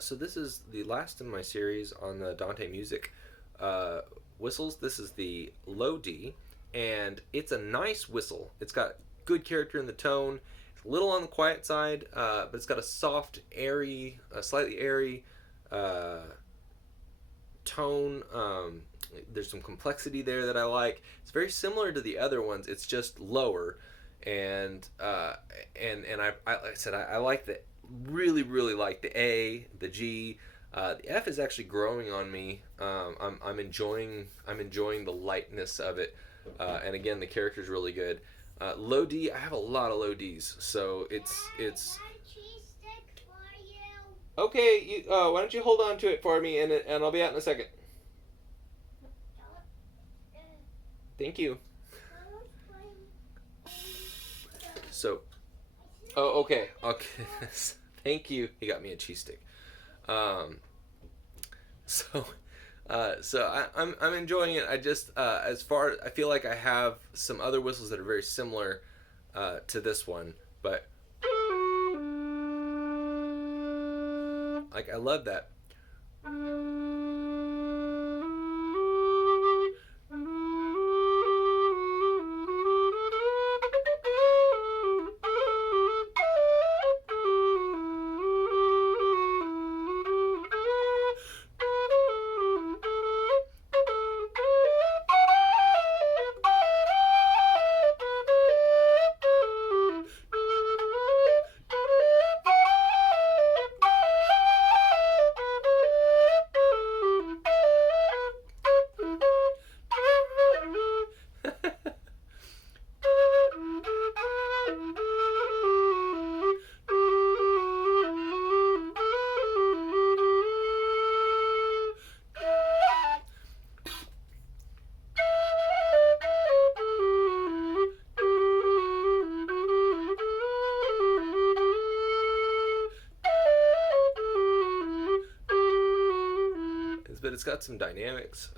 So this is the last in my series on the Dante music uh, whistles. This is the low D, and it's a nice whistle. It's got good character in the tone. It's a little on the quiet side, but it's got a soft, airy, slightly airy uh, tone. There's some complexity there that I like. It's very similar to the other ones. It's just lower, and like I said, I like the really like the A, the G. The F is actually growing on me. I'm enjoying the lightness of it, and again the character's really good. Low D, I have a lot of low Ds, so it's okay. Why don't you hold on to it for me, and I'll be out in a second. Thank you. So, oh, okay, okay. Thank you. He got me a cheese stick. Um, so, I'm enjoying it. I just as far I feel like I have some other whistles that are very similar to this one, but like I love that. But it's got some dynamics.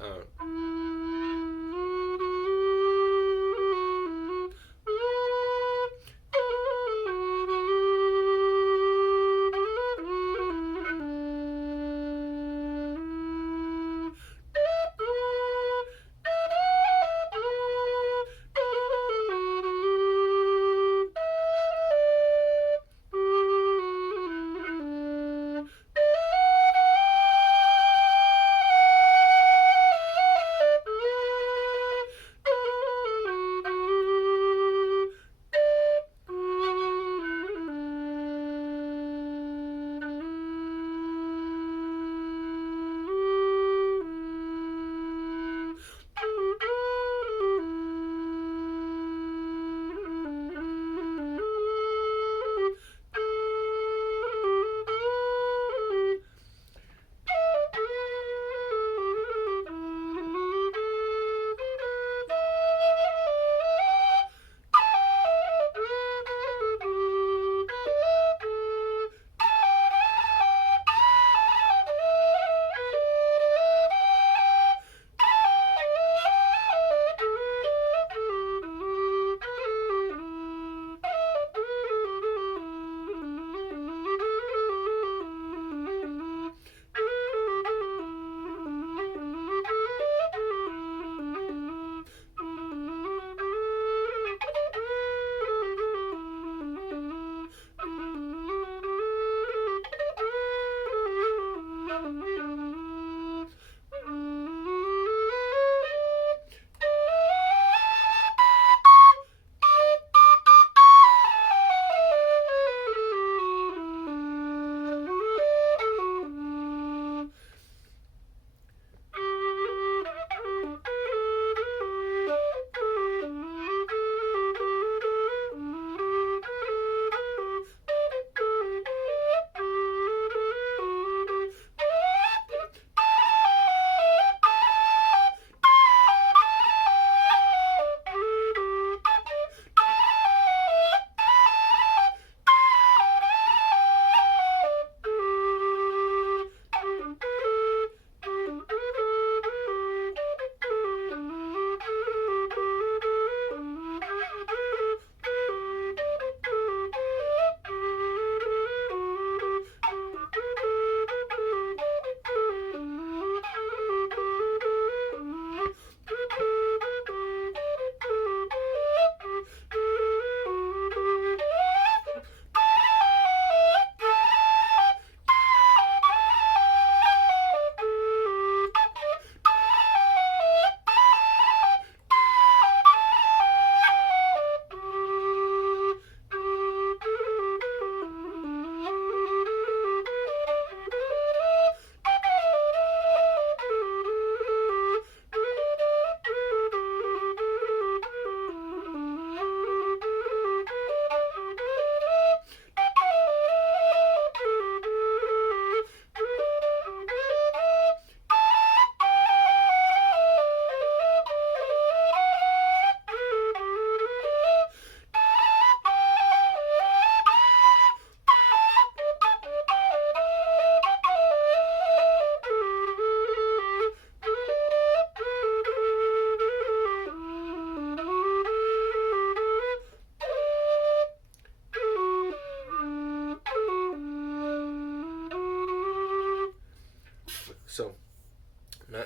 So,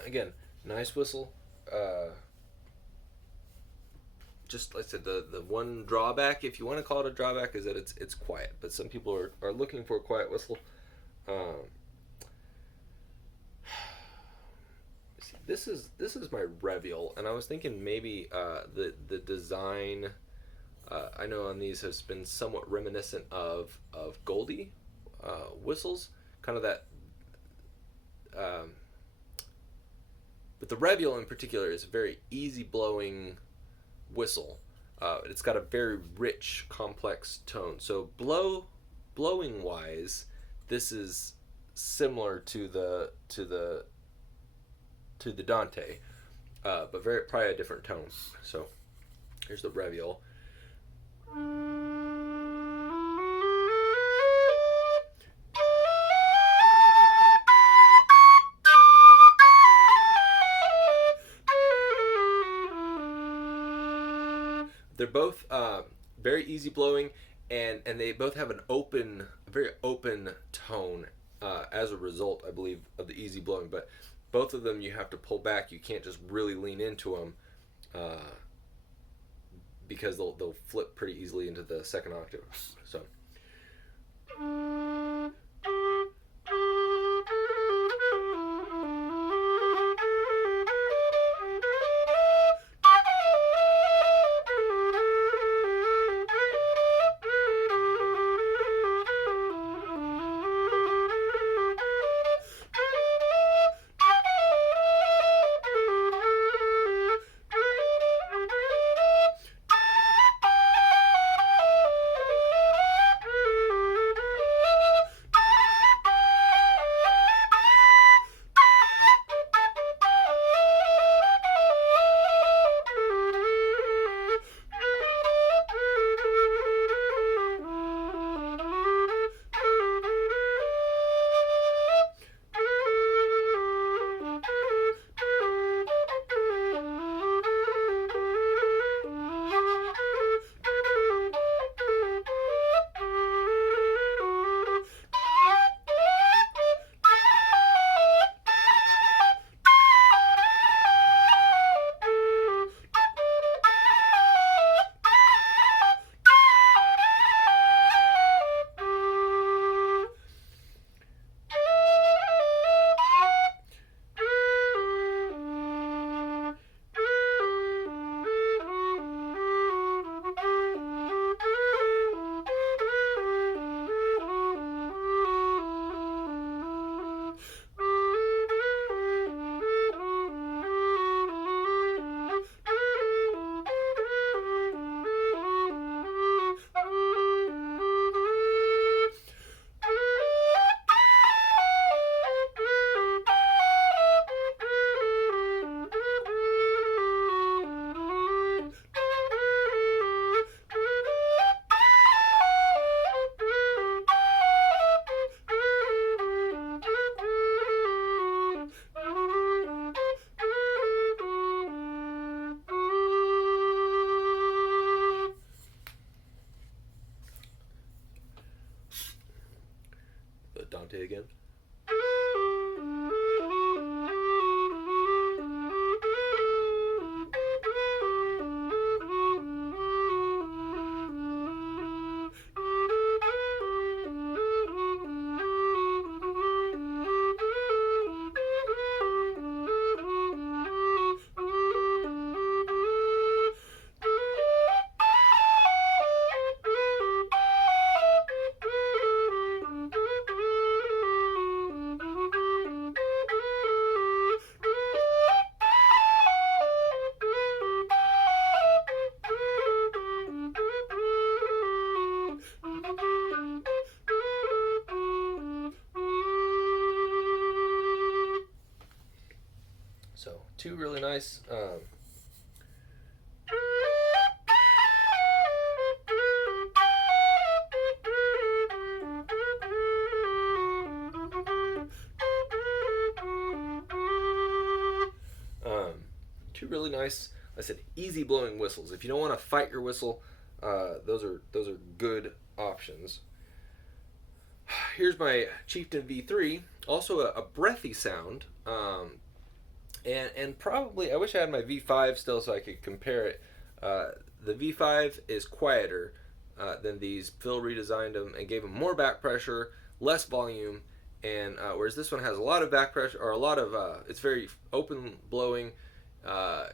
again, nice whistle. Just like I said, the one drawback, if you want to call it a drawback, is that it's quiet. But some people are looking for a quiet whistle. Um, this is my Reviol, and I was thinking maybe the design. I know on these has been somewhat reminiscent of Goldie whistles, kind of that. Um, but the Reviol in particular is a very easy blowing whistle. It's got a very rich, complex tone. So blowing wise, this is similar to the Dante, but very probably a different tone. So here's the Reviol. They're both very easy blowing, and they both have very open tone as a result, I believe, of the easy blowing. But both of them you have to pull back. You can't just really lean into them because they'll flip pretty easily into the second octave. So. Dante again. So two really nice. Two really nice. I said easy blowing whistles. If you don't want to fight your whistle, those are good options. here's my Chieftain V3, also a breathy sound, and probably I wish I had my V5 still so I could compare it. The V5 is quieter than these. Phil redesigned them and gave them more back pressure, less volume, and whereas this one has a lot of back pressure, or a lot of it's very open blowing.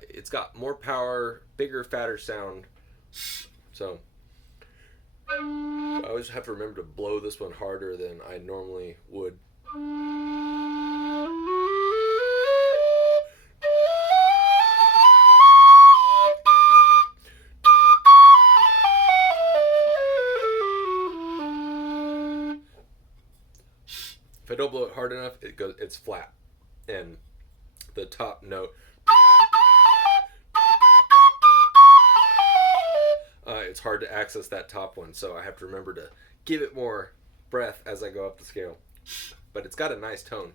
It's got more power, bigger, fatter sound. So I always have to remember to blow this one harder than I normally would. If I don't blow it hard enough, it's flat, and the top note, it's hard to access that top one, so I have to remember to give it more breath as I go up the scale. But it's got a nice tone.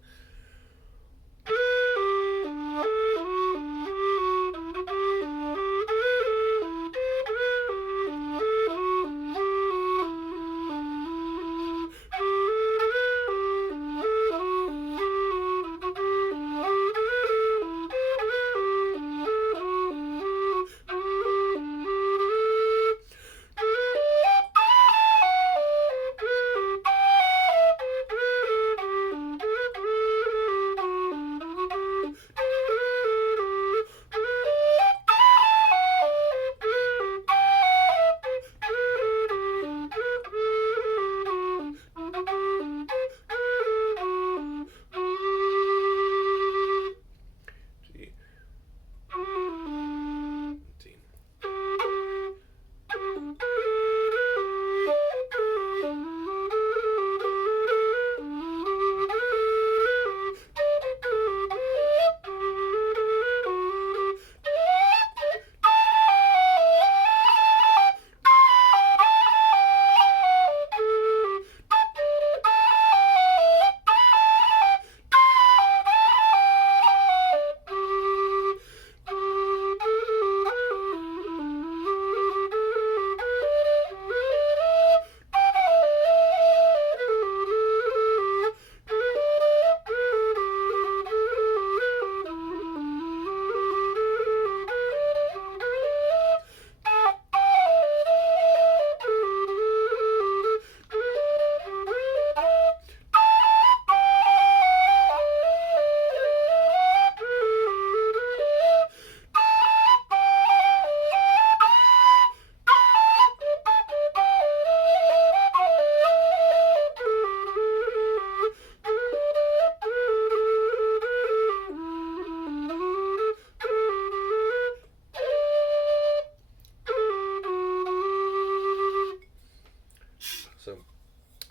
So,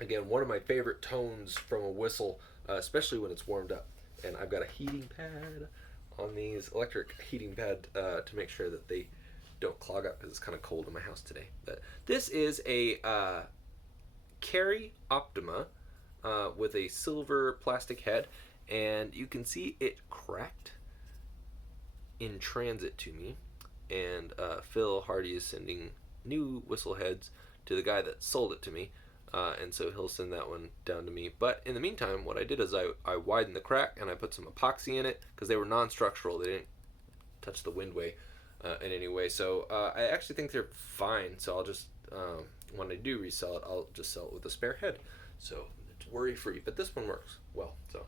again, one of my favorite tones from a whistle, especially when it's warmed up. And I've got a heating pad on these, electric heating pad, to make sure that they don't clog up because it's kind of cold in my house today. But this is a Carry Optima with a silver plastic head, and you can see it cracked in transit to me. And Phil Hardy is sending new whistle heads to the guy that sold it to me. And so he'll send that one down to me. But in the meantime, what I did is I widened the crack and I put some epoxy in it because they were non-structural. They didn't touch the windway in any way. So I actually think they're fine. So I'll just, when I do resell it, I'll just sell it with a spare head. So it's worry-free. But this one works well. So.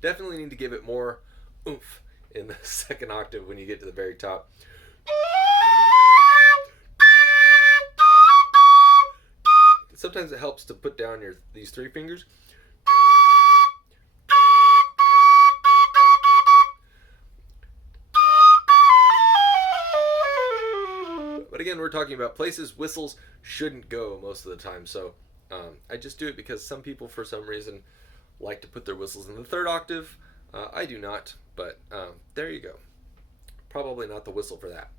Definitely need to give it more oomph in the second octave when you get to the very top. Sometimes it helps to put down these three fingers. But again, we're talking about places whistles shouldn't go most of the time. So I just do it because some people, for some reason, like to put their whistles in the third octave. I do not, but there you go. Probably not the whistle for that.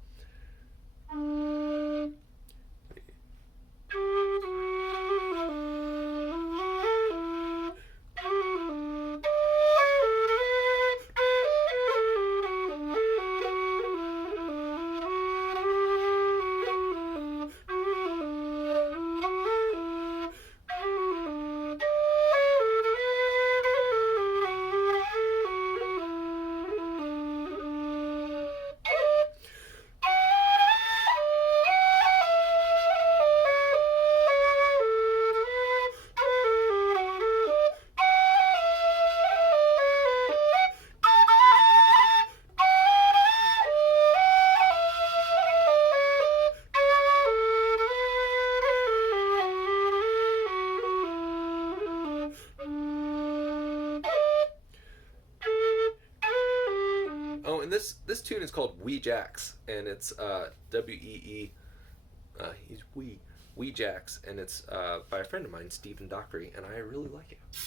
and this tune is called Wee Jacks, and it's WEE. He's Wee Jacks, and it's by a friend of mine, Stephen Dockery, and I really like it. So.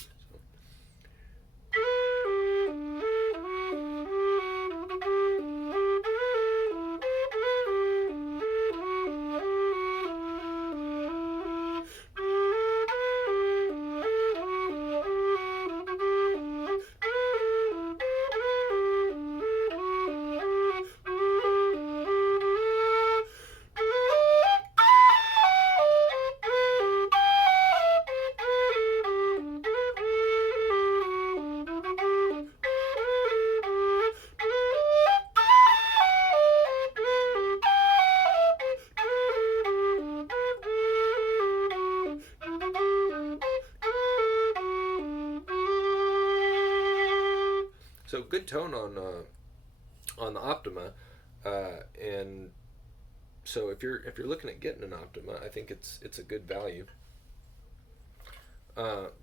So good tone on the Optima, and so if you're looking at getting an Optima, I think it's a good value.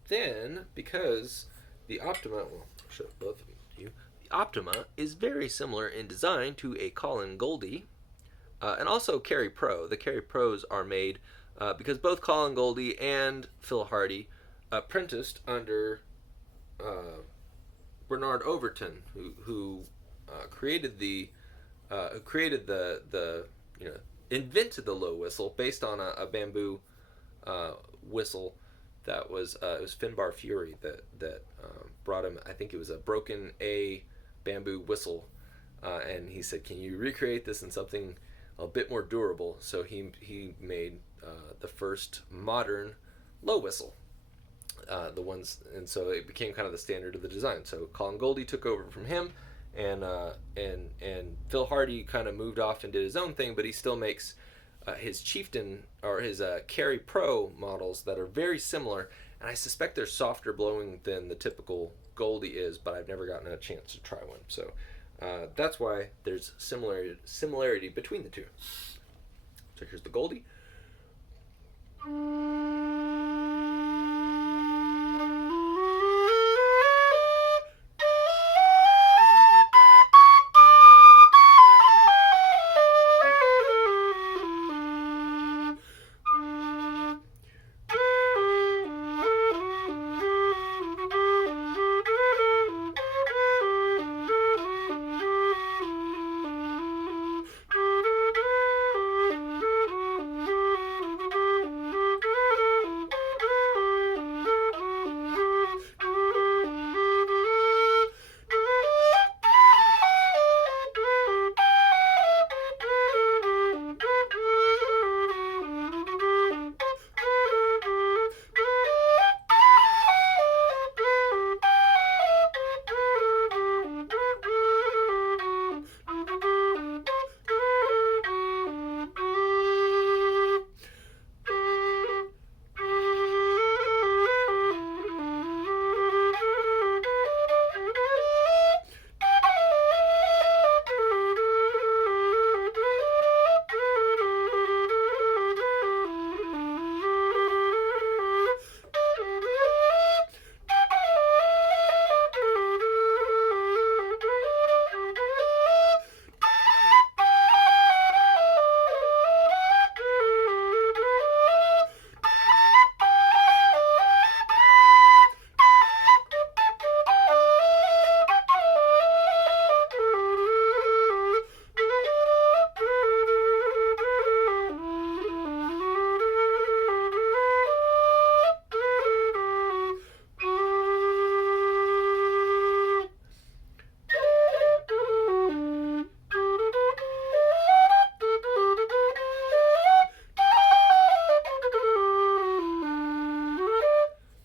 Then because the Optima, well, I'll show both of them to you. The Optima is very similar in design to a Colin Goldie, and also Carry Pro. The Carry Pros are made because both Colin Goldie and Phil Hardy apprenticed under Bernard Overton, who created the invented the low whistle based on a bamboo whistle that was it was Finbar Fury that brought him. I think it was a broken A bamboo whistle, and he said, "Can you recreate this in something a bit more durable?" So he made the first modern low whistle. The ones, and so it became kind of the standard of the design. So Colin Goldie took over from him, and Phil Hardy kind of moved off and did his own thing, but he still makes his Chieftain or his Carry Pro models that are very similar, and I suspect they're softer blowing than the typical Goldie is, but I've never gotten a chance to try one. So that's why there's similarity between the two. So here's the Goldie.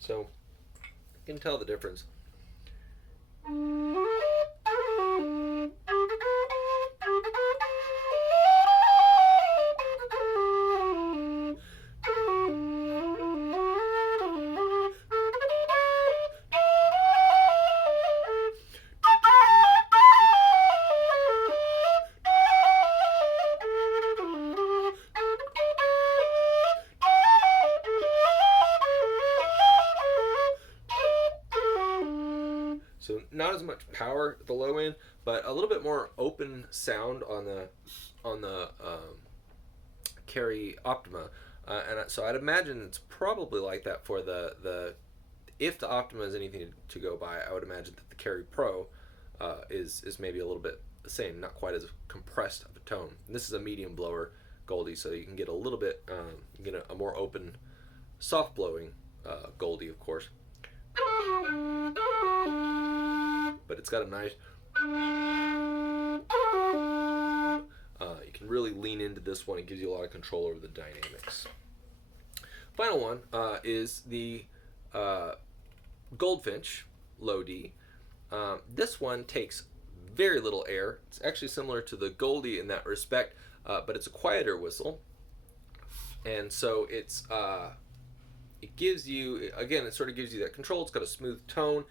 So you can tell the difference. So not as much power at the low end, but a little bit more open sound on the carry Optima. So I'd imagine it's probably like that for the if the Optima is anything to go by, I would imagine that the Carry Pro is maybe a little bit the same, not quite as compressed of a tone. And this is a medium blower Goldie, so you can get a little bit, a more open, soft blowing Goldie, of course. But it's got a nice. You can really lean into this one. It gives you a lot of control over the dynamics. Final one is the Goldfinch low D. This one takes very little air. It's actually similar to the Goldie in that respect, but it's a quieter whistle, and so it gives you, again, it sort of gives you that control. It's got a smooth tone,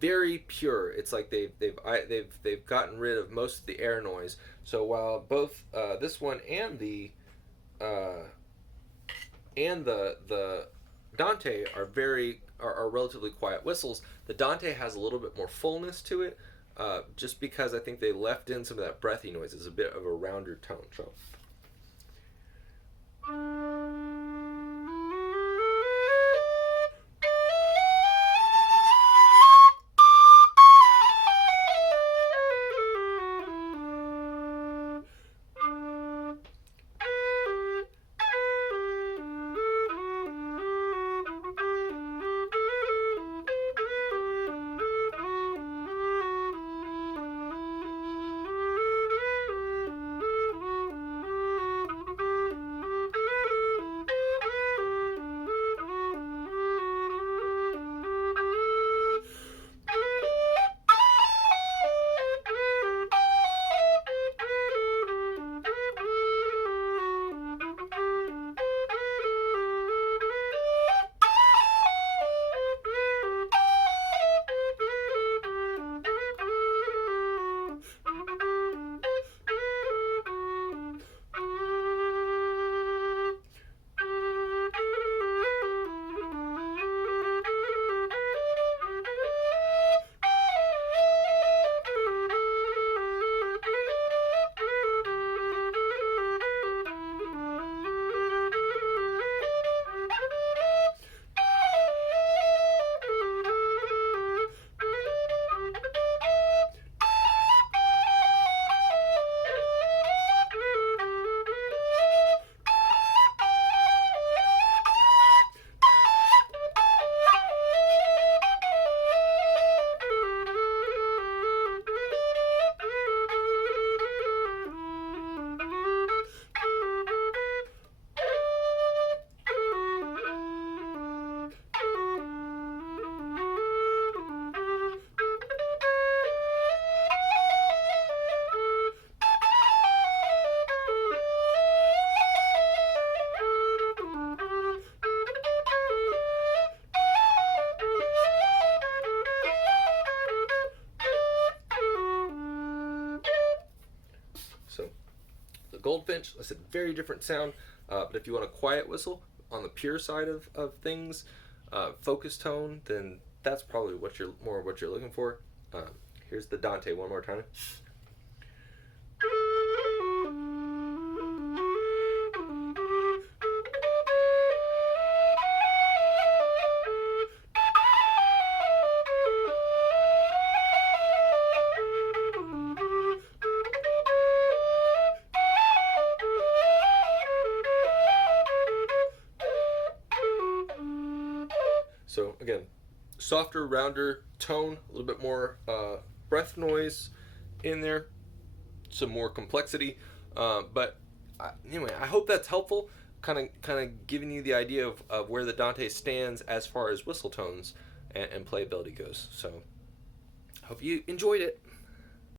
very pure. It's like they've gotten rid of most of the air noise. So while both this one and the Dante are relatively quiet whistles, the Dante has a little bit more fullness to it, just because I think they left in some of that breathy noise. It's a bit of a rounder tone. So. So the Goldfinch, I said, very different sound, but if you want a quiet whistle on the pure side of things, focus tone, then that's probably what you're looking for. Here's the Dante one more time. So again, softer, rounder tone, a little bit more breath noise in there, some more complexity. But anyway, I hope that's helpful. Kind of giving you the idea of where the Dante stands as far as whistle tones and playability goes. So, hope you enjoyed it.